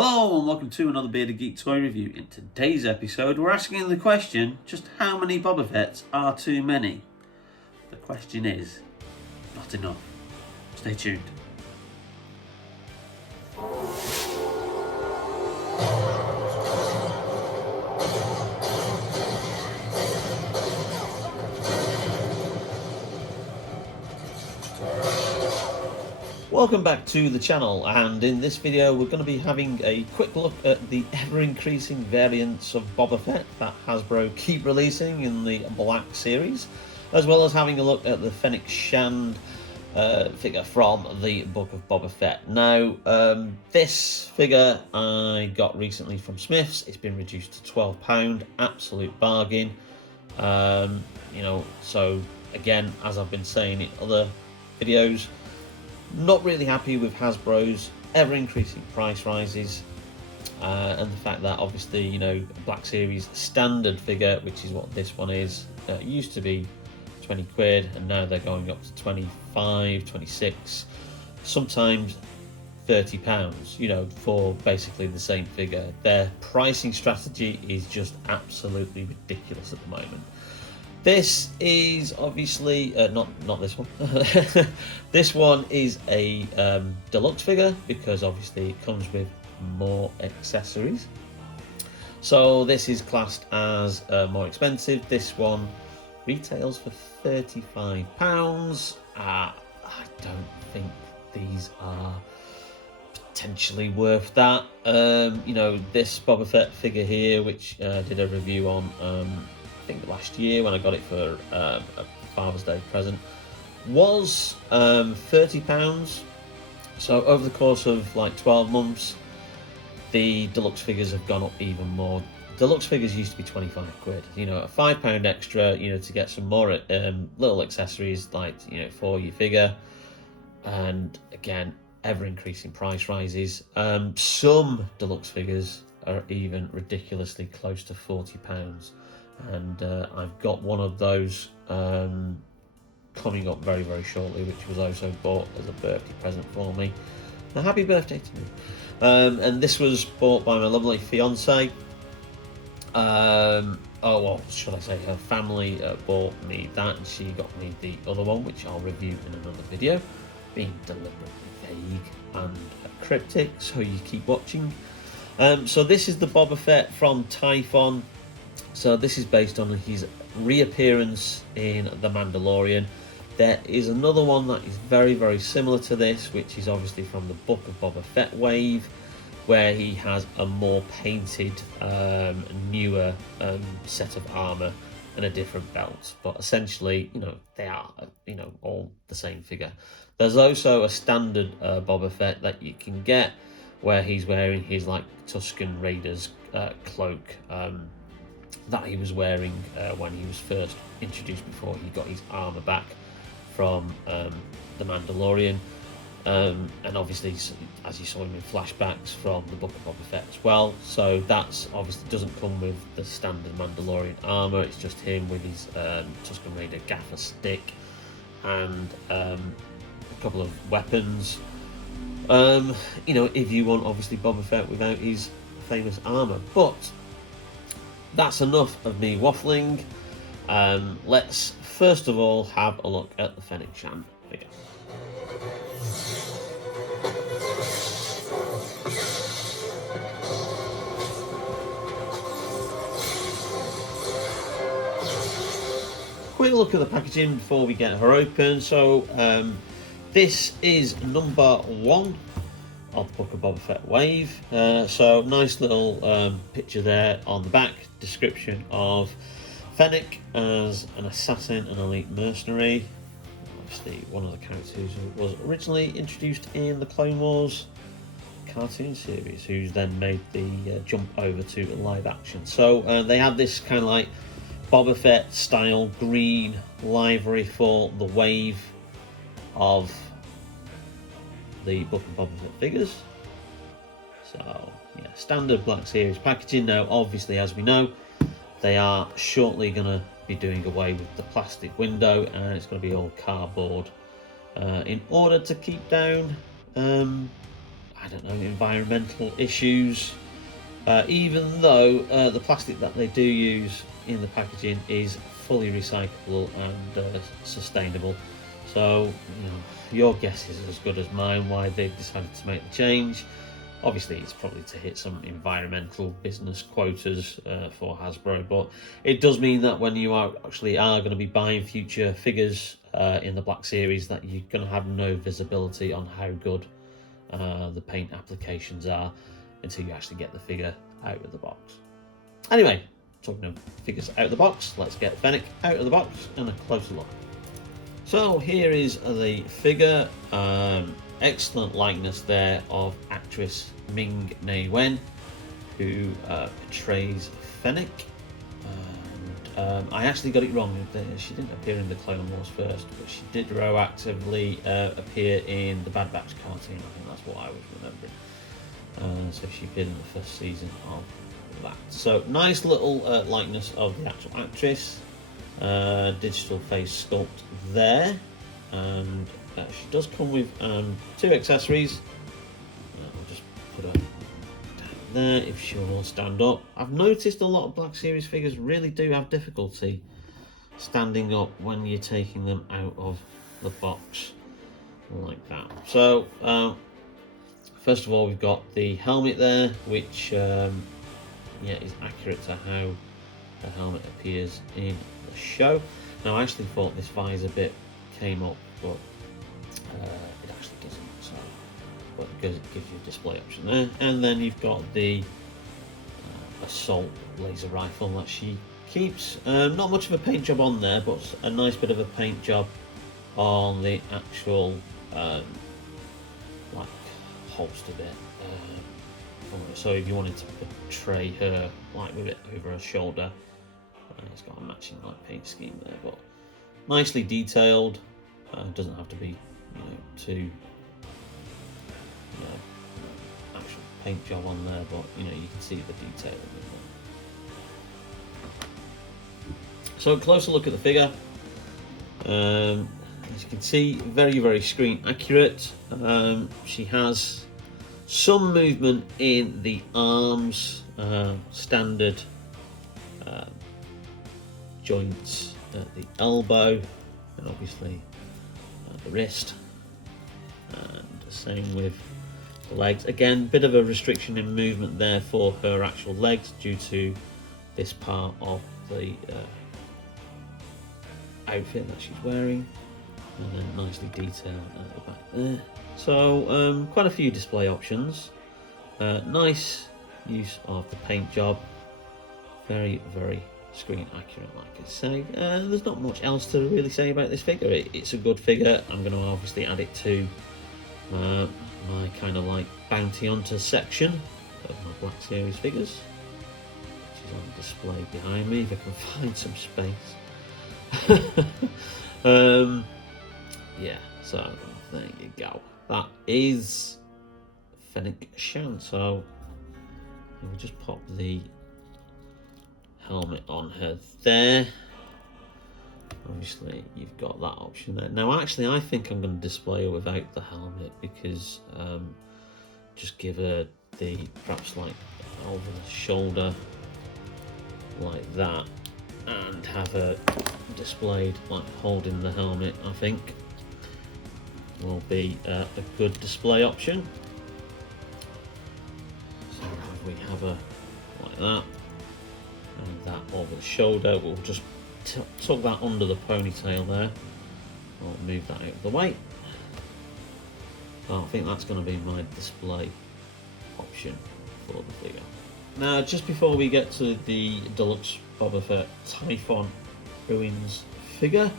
Hello and welcome to another Bearded Geek toy review. In today's episode we're asking the question, just how many Boba Fetts are too many? The question is, not enough. Stay tuned. Welcome back to the channel, and in this video we're going to be having a quick look at the ever-increasing variants of Boba Fett that Hasbro keep releasing in the Black series, as well as having a look at the Fennec figure from the Book of Boba Fett. Now, this figure I got recently from Smith's. It's been reduced to £12, absolute bargain. So again, as I've been saying in other videos, not really happy with Hasbro's ever-increasing price rises, and the fact that obviously, Black Series standard figure, which is what this one is, used to be 20 quid, and now they're going up to 25, 26, sometimes £30, for basically the same figure. Their pricing strategy is just absolutely ridiculous at the moment. This is obviously not this one. This one is a deluxe figure because obviously it comes with more accessories. So this is classed as more expensive. This one retails for £35. I don't think these are potentially worth that. This Boba Fett figure here, which I did a review on I think last year when I got it for a Father's Day present, was £30. So over the course of like 12 months, the deluxe figures have gone up even more. Deluxe figures used to be 25 quid, a £5 extra, to get some more little accessories like, for your figure. And again, ever increasing price rises. Some deluxe figures are even ridiculously close to £40. And I've got one of those coming up very, very shortly, which was also bought as a birthday present for me. A happy birthday to me. And this was bought by my lovely fiance. Should I say her family bought me that, and she got me the other one, which I'll review in another video, being deliberately vague and cryptic, so you keep watching. So this is the Boba Fett from Tython. So this is based on his reappearance in The Mandalorian. There is another one that is very, very similar to this, which is obviously from the Book of Boba Fett wave, where he has a more painted, newer set of armor and a different belt. But essentially, they are, all the same figure. There's also a standard Boba Fett that you can get, where he's wearing his Tusken Raiders cloak, that he was wearing when he was first introduced, before he got his armor back from The Mandalorian. And obviously, as you saw him in flashbacks from the Book of Boba Fett as well. So that's obviously doesn't come with the standard Mandalorian armor. It's just him with his Tusken Raider gaffer stick and a couple of weapons. If you want obviously Boba Fett without his famous armor. But that's enough of me waffling. Let's first of all have a look at the Fennec figure. Quick look at the packaging before we get her open. So this is number 1 of the Book of Boba Fett wave. So nice little picture there on the back, description of Fennec as an assassin and elite mercenary. Obviously one of the characters who was originally introduced in the Clone Wars cartoon series, who's then made the jump over to live action. So they have this kind of like Boba Fett style green livery for the wave of the Book of Boba Fett figures. So yeah, standard Black Series packaging. Now obviously, as we know, they are shortly going to be doing away with the plastic window, and it's going to be all cardboard in order to keep down I I don't know, environmental issues. Even though the plastic that they do use in the packaging is fully recyclable and sustainable. So, you know, your guess is as good as mine why they've decided to make the change. Obviously, it's probably to hit some environmental business quotas for Hasbro, but it does mean that when you are going to be buying future figures in the Black Series, that you're going to have no visibility on how good the paint applications are until you actually get the figure out of the box. Anyway, talking of figures out of the box, let's get Fennec out of the box and a closer look. So here is the figure. Excellent likeness there of actress Ming-Na Wen, who portrays Fennec. And, I actually got it wrong. She didn't appear in the Clone Wars first, but she did retroactively appear in the Bad Batch cartoon. I think that's what I was remembering. So she appeared in the first season of that. So nice little likeness of the actual actress. Digital face sculpt there, and she does come with 2 accessories. I'll just put her down there if she will stand up. I've noticed a lot of Black Series figures really do have difficulty standing up when you're taking them out of the box like that. So first of all, we've got the helmet there, which is accurate to how the helmet appears in the show. Now, I actually thought this visor bit came up, but it actually doesn't. So, but because it gives you a display option there, and then you've got the assault laser rifle that she keeps. Not much of a paint job on there, but a nice bit of a paint job on the actual like holster bit. So if you wanted to portray her like with it over her shoulder, it's got a matching like paint scheme there, but nicely detailed. Doesn't have to be too actual paint job on there, but you can see the detail in there. So a closer look at the figure. As you can see, very, very screen accurate. She has some movement in the arms, standard joints at the elbow, and obviously the wrist, and the same with the legs. Again, bit of a restriction in movement there for her actual legs due to this part of the outfit that she's wearing, and then nicely detailed at the back there. So quite a few display options. Nice use of the paint job. Very, very screen accurate, like I say. There's not much else to really say about this figure. It's a good figure. I'm going to obviously add it to my kind of like bounty hunter section of my Black Series figures, which is on display behind me if I can find some space. Yeah, so there you go. That is Fennec Shan. So we'll just pop the helmet on her there. Obviously you've got that option there. Now actually I think I'm going to display her without the helmet, because just give her the perhaps like over the shoulder like that, and have her displayed like holding the helmet, I think will be a good display option. So if we have her like that, and that over the shoulder, we'll just tuck that under the ponytail there. I'll move that out of the way. I think that's going to be my display option for the figure. Now, just before we get to the deluxe Boba Fett Tython Ruins figure,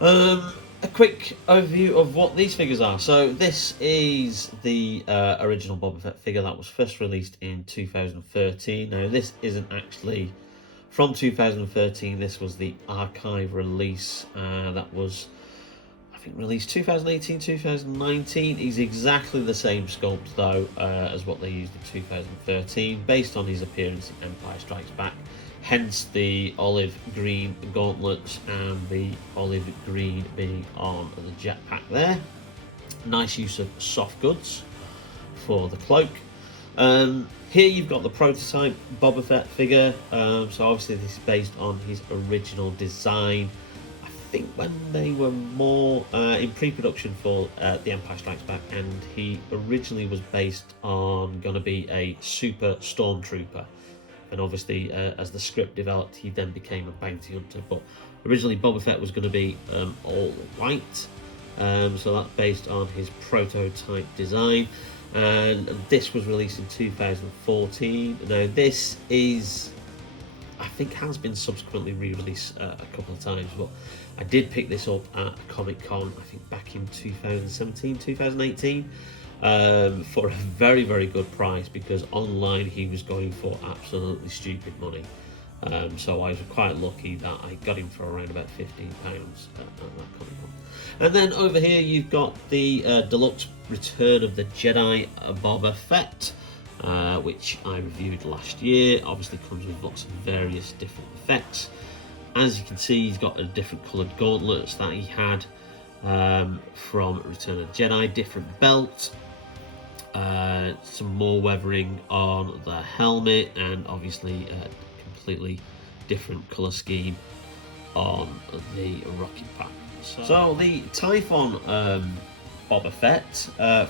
a quick overview of what these figures are. So this is the original Boba Fett figure that was first released in 2013. Now this isn't actually from 2013, this was the archive release that was, I think, released 2018, 2019. He's exactly the same sculpt though as what they used in 2013, based on his appearance in Empire Strikes Back. Hence the olive green gauntlets and the olive green being on the jetpack there. Nice use of soft goods for the cloak. Here you've got the prototype Boba Fett figure. So obviously this is based on his original design. I think when they were more in pre-production for The Empire Strikes Back, and he originally was based on going to be a super stormtrooper. And obviously, as the script developed, he then became a bounty hunter. But originally, Boba Fett was going to be all white. So that's based on his prototype design. And this was released in 2014. Now, this is, I think, has been subsequently re-released a couple of times. But I did pick this up at Comic-Con, I think, back in 2017, 2018. For a very, very good price, because online he was going for absolutely stupid money. So I was quite lucky that I got him for around about £15 at that Comic-Con. And then over here you've got the deluxe Return of the Jedi Boba Fett, which I reviewed last year. Obviously comes with lots of various different effects. As you can see, he's got a different coloured gauntlets that he had from Return of the Jedi, different belt. Some more weathering on the helmet, and obviously a completely different colour scheme on the rocket pack. So the Tython Boba Fett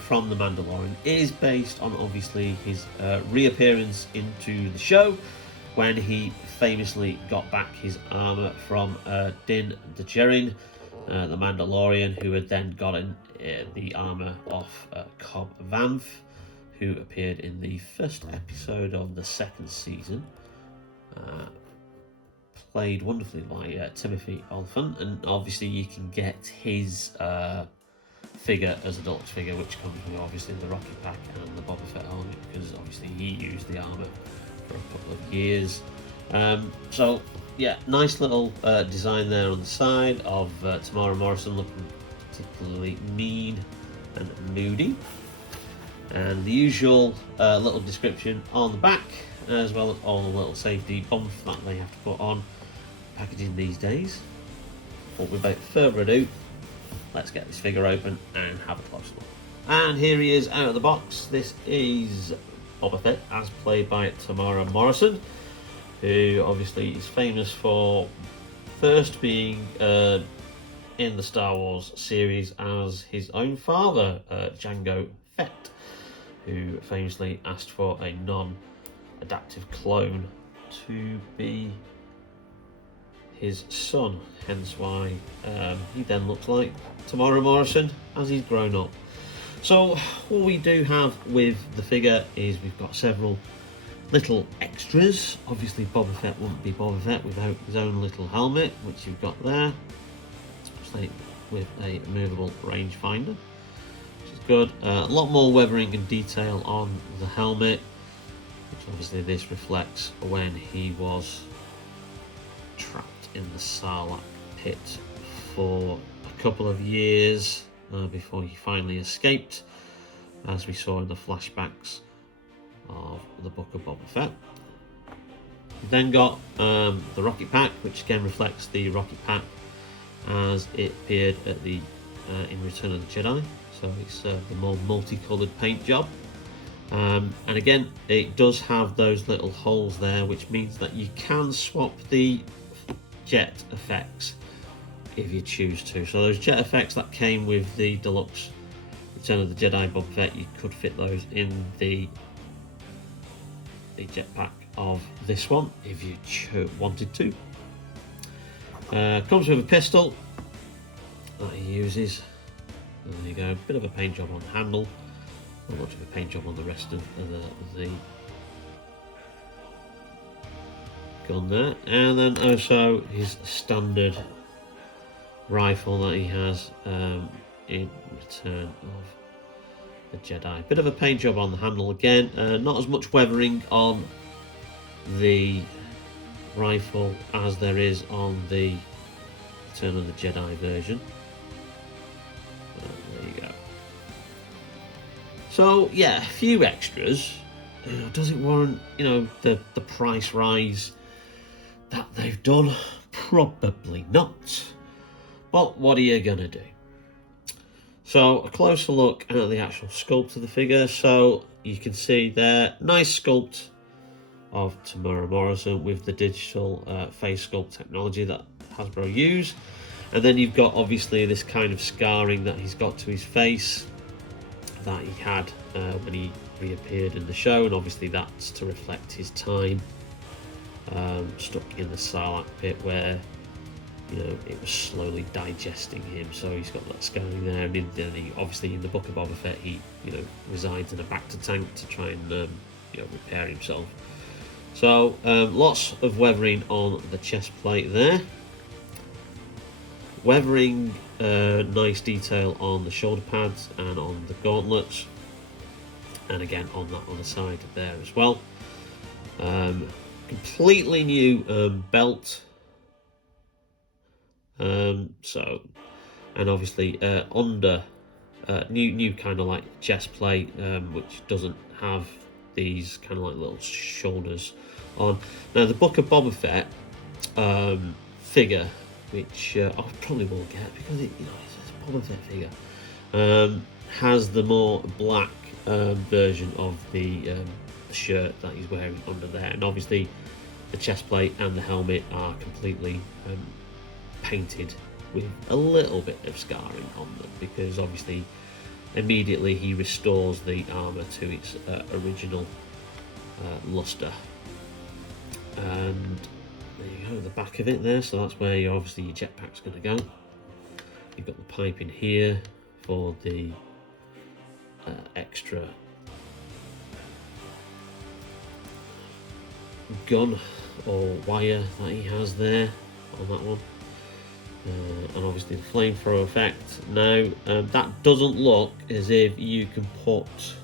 from The Mandalorian is based on obviously his reappearance into the show when he famously got back his armour from Din Djarin, the Mandalorian, who had then gotten the armour off Cobb Vanth, who appeared in the first episode of the second season, played wonderfully by Timothy Olyphant. And obviously you can get his figure as a deluxe figure, which comes with obviously the rocket pack and the Boba Fett helmet, because obviously he used the armour for a couple of years. So yeah, nice little design there on the side of Tamara Morrison, looking particularly mean and moody, and the usual little description on the back, as well as all the little safety bump that they have to put on packaging these days. But without further ado, let's get this figure open and have a close look. And here he is out of the box. This is Boba Fett, as played by Tamara Morrison, who obviously is famous for first being in the Star Wars series as his own father, Jango Fett, who famously asked for a non-adaptive clone to be his son, hence why he then looks like Tamara Morrison as he's grown up. So what we do have with the figure is we've got several little extras. Obviously Boba Fett wouldn't be Boba Fett without his own little helmet, which you've got there, with a movable rangefinder, which is good. A lot more weathering and detail on the helmet, which obviously this reflects when he was trapped in the Sarlacc pit for a couple of years before he finally escaped, as we saw in the flashbacks of the Book of Boba Fett. We've then got the rocket pack, which again reflects the rocket pack as it appeared at the in Return of the Jedi. So it's the more multicoloured paint job, and again it does have those little holes there, which means that you can swap the jet effects if you choose to. So those jet effects that came with the deluxe Return of the Jedi Boba Fett, you could fit those in the jetpack of this one if you wanted to. Comes with a pistol that he uses. There you go, bit of a paint job on the handle, not much of a paint job on the rest of the gun there. And then also his standard rifle that he has in Return of the Jedi. Bit of a paint job on the handle again, not as much weathering on the rifle as there is on the Return of the Jedi version. There you go. So yeah, a few extras. Does it warrant, the price rise that they've done? Probably not. But what are you gonna do? So a closer look at the actual sculpt of the figure. So you can see there, nice sculpt of Tamara Morrison with the digital face sculpt technology that Hasbro use. And then you've got obviously this kind of scarring that he's got to his face that he had when he reappeared in the show, and obviously that's to reflect his time stuck in the Sarlacc pit where, you know, it was slowly digesting him. So he's got that scarring there, and obviously in the Book of Boba Fett he, you know, resides in a Bacta tank to try and you know, repair himself. So lots of weathering on the chest plate there. Weathering, nice detail on the shoulder pads and on the gauntlets, and again on that other side there as well. Completely new belt. So, and obviously under new kind of like chest plate, which doesn't have these kind of like little shoulders on. Now the Book of Boba Fett figure, which I probably will get because it, you know, it's a Boba Fett figure, has the more black version of the shirt that he's wearing under there, and obviously the chest plate and the helmet are completely painted with a little bit of scarring on them, because obviously immediately he restores the armor to its original luster. And there you go, the back of it there, so that's where obviously your jetpack's going to go. You've got the pipe in here for the extra gun or wire that he has there on that one. And obviously the flamethrower effect. Now that doesn't look as if you can put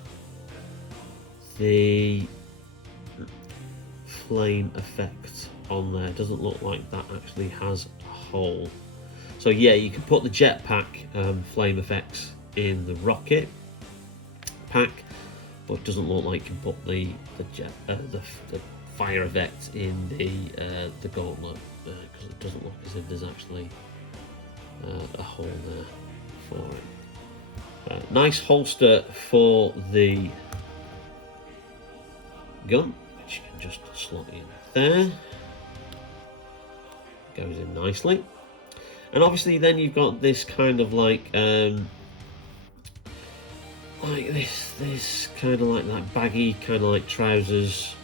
the flame effect on there. It doesn't look like that actually has a hole. So yeah, you can put the jetpack flame effects in the rocket pack, but it doesn't look like you can put the fire effect in the gauntlet, because it doesn't look as if there's actually a hole there for it. Nice holster for the gun, which you can just slot in there. Goes in nicely. And obviously then you've got this kind of like this kind of like that baggy kind of like trousers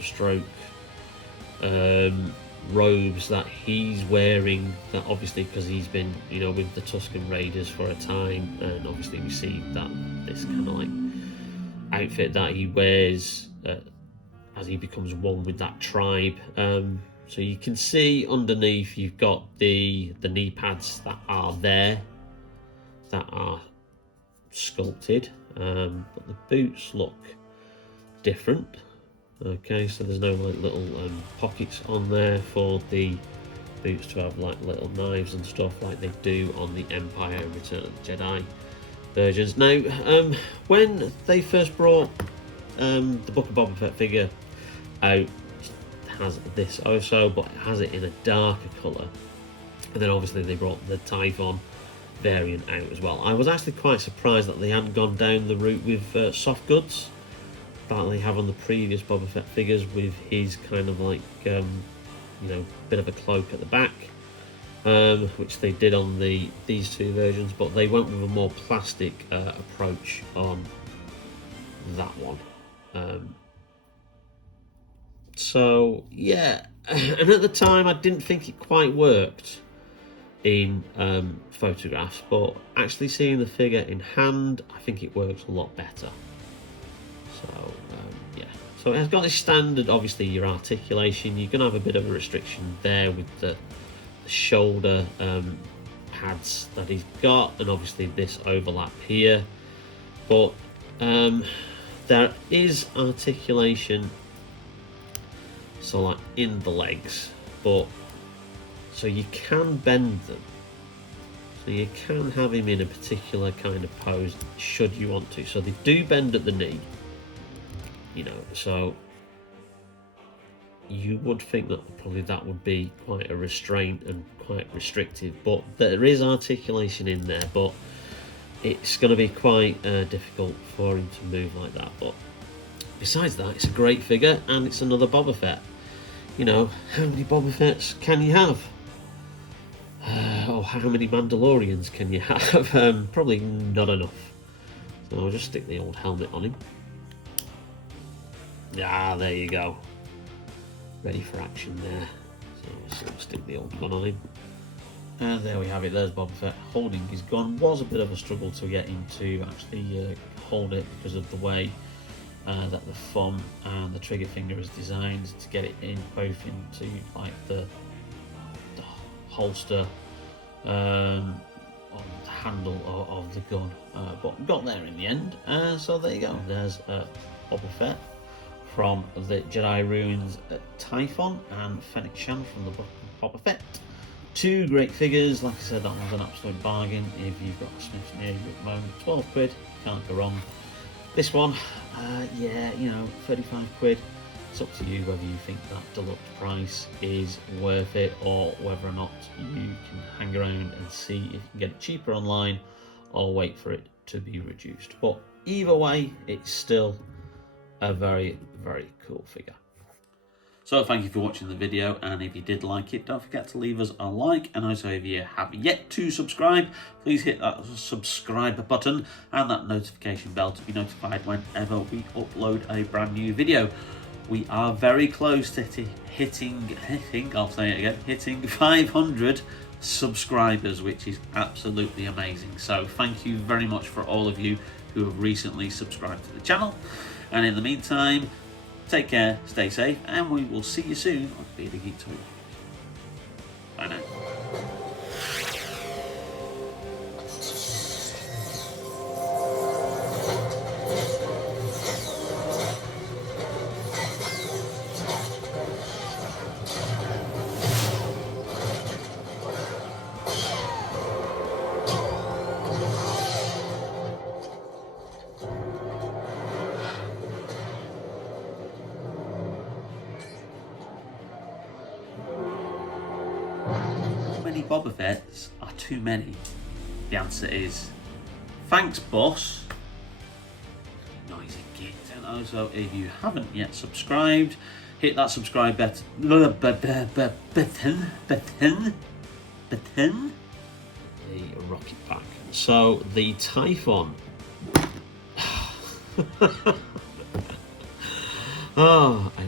stroke robes that he's wearing, that obviously because he's been, you know, with the Tusken Raiders for a time, and obviously we see that this kind of like outfit that he wears as he becomes one with that tribe. So you can see underneath you've got the knee pads that are there, that are sculpted, but the boots look different. Okay, so there's no like little pockets on there for the boots to have like little knives and stuff like they do on the Empire Return of the Jedi versions. Now, when they first brought the Book of Boba Fett figure out, it has this also, but it has it in a darker colour. And then obviously they brought the Tython variant out as well. I was actually quite surprised that they hadn't gone down the route with soft goods that they have on the previous Boba Fett figures, with his kind of like you know, bit of a cloak at the back, which they did on these two versions, but they went with a more plastic approach on that one. So yeah, and at the time I didn't think it quite worked in photographs, but actually seeing the figure in hand, I think it works a lot better. So yeah, so it has got this standard, obviously your articulation, you're going to have a bit of a restriction there with the shoulder pads that he's got, and obviously this overlap here, but there is articulation, so like in the legs, but so you can bend them, so you can have him in a particular kind of pose should you want to. So they do bend at the knee, you know, so you would think that probably that would be quite a restraint and quite restrictive, but there is articulation in there. But it's going to be quite difficult for him to move like that. But besides that, it's a great figure, and it's another Boba Fett. You know, how many Boba Fetts can you have? Or how many Mandalorians can you have? Probably not enough. So I'll just stick the old helmet on him. Ah, there you go. Ready for action there. So I'll stick the old gun on him. And there we have it, there's Boba Fett holding his gun. Was a bit of a struggle to get him to actually hold it because of the way that the thumb and the trigger finger is designed to get it in both into like the holster on the handle of the gun, but got there in the end. So there you go, there's Boba Fett from the Jedi Ruins Tython and Fennec from the book of Boba Fett. Two great figures. Like I said, that one's an absolute bargain if you've got a Smiths near you at the moment. 12 quid, can't go wrong. This one, yeah, you know, 35 quid. It's up to you whether you think that deluxe price is worth it, or whether or not you can hang around and see if you can get it cheaper online or wait for it to be reduced. But either way, it's still a very, very cool figure. So thank you for watching the video, and if you did like it, don't forget to leave us a like, and also if you have yet to subscribe, please hit that subscribe button and that notification bell to be notified whenever we upload a brand new video. We are very close to hitting 500 subscribers, which is absolutely amazing. So thank you very much for all of you who have recently subscribed to the channel, and in the meantime, take care, stay safe, and we will see you soon on Bearded Geek Talk. Bye now. Many Boba Fett's are too many? The answer is thanks, boss. Noisy git. And also, if you haven't yet subscribed, hit that subscribe button. The rocket pack. So the Tython. Oh, I